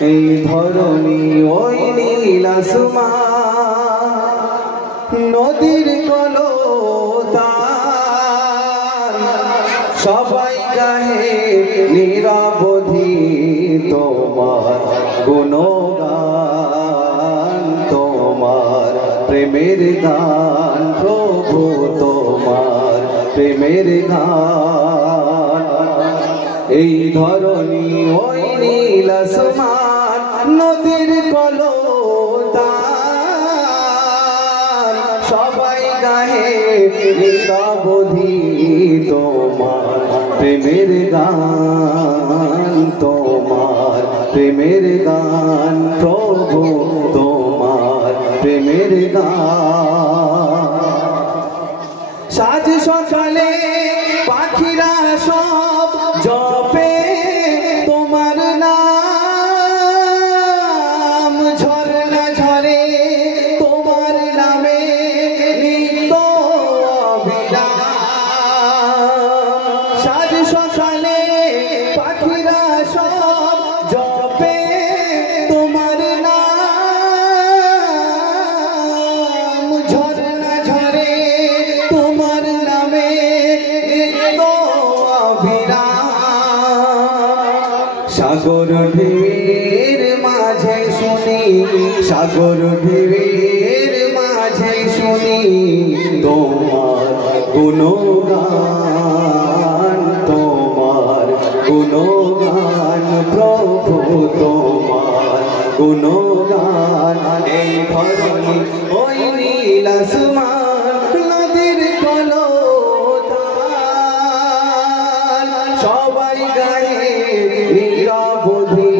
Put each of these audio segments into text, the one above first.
এই ধরণী ওই নীল আসমান নদীর কলতান সবাই গাহে নিরবধি তোমার গুণগান তোমার প্রেমের গান প্রভু তোমার প্রেমের গান এই ধরণী ওই নীল আসমান নদীর কলতান সবাই গাহে নিরবধি তোমার প্রেমের গান তোমার প্রেমের গান প্রভু তোমার প্রেমের গান সাজ সকালে পাখিরা সব জপে তোমার নাম ঝরনা ঝরে তোমার নামে নিত্য অবিরাম সাজ সকালে পাখিরা সব জপে তোমার নাম ঝরনা ঝরে তোমার নামে নিত্য অবিরাম সাগর ঢেউয়ের মাঝে শুনি সাগর ঢেউয়ের মাঝে শুনি তোমার গুণগান তোমার গুণগান প্রভু তোমার গুণগান এই ধরণী ওই নীল আসমান নদীর কলতান সবাই গায়ে নিরবধি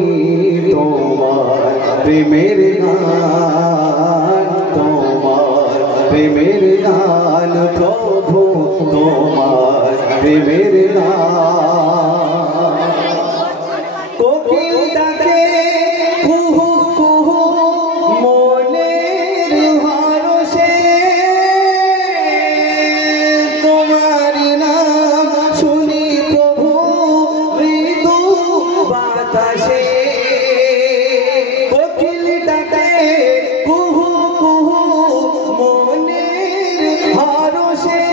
তোমার প্রেমের গান তোমার প্রেমের গান প্রভু তোমার প্রেমের গান কোকিল ডাকে কুহু কুহু মনের হরষে তোমার নাম শুনি প্রভু মৃদু বাতাসে কোকিল ডাকে কুহু কুহু মনের হরষে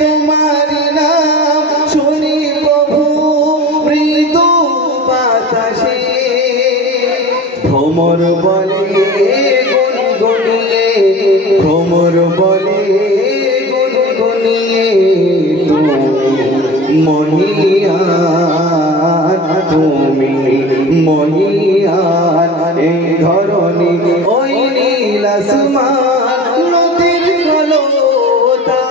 তোমার নাম শুনি প্রভু মৃদু বাতাসে ভ্রমর বলে গুনগুনিয়ে ভ্রমর বলে গুনগুনিয়ে তুমি মহিয়ান তুমি মহিয়ান এই ধরণী ওই নীল আসমান নদীর কলতান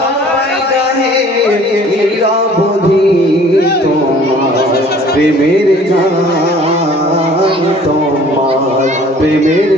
সবাই গাহে নিরবধি তোমার প্রেমের গান তোমার প্রেমের